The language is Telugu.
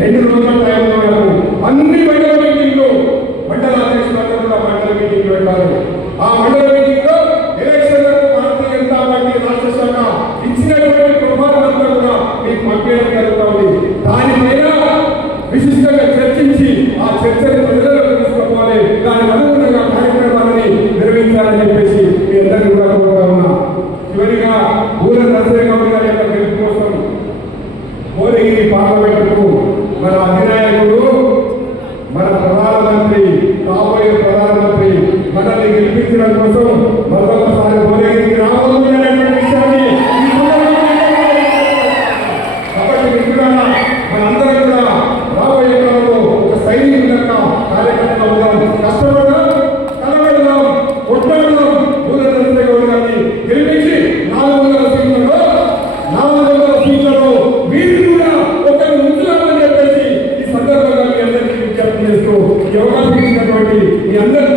రెండు రోజుల టైంలో మనకు అన్ని మండల మీటింగ్లు మండల అధ్యక్షులందరూ కూడా మండల మీటింగ్ పెట్టారు. ఆ మండల మీటింగ్లో ఎలక్షన్ భారతీయ జనతా పార్టీ రాష్ట్ర శాఖ ఇచ్చినటువంటి ప్రమాణాలంతా కూడా మీకు పంపించడం జరుగుతూ దానిపైన విశిష్టంగా చర్చించి ఆ చర్చను ప్రజలకు తీసుకుపోవాలి. దానికి అనుగుణంగా కార్యక్రమాలని నిర్వహించాలని చెప్పేసి మీ అందరికీ కూడా కోరుతా ఉన్నా. చివరిగా ఊర నరసింహ గౌడ్ గారి యొక్క గెలుపు కోసం భువనగిరి పార్లమెంటుకు మన అధినాయకుడు మన ప్రధానమంత్రి కాబోయే ప్రధానమంత్రి మనల్ని గెలిపించడం కోసం కాబట్టి మీ అందరూ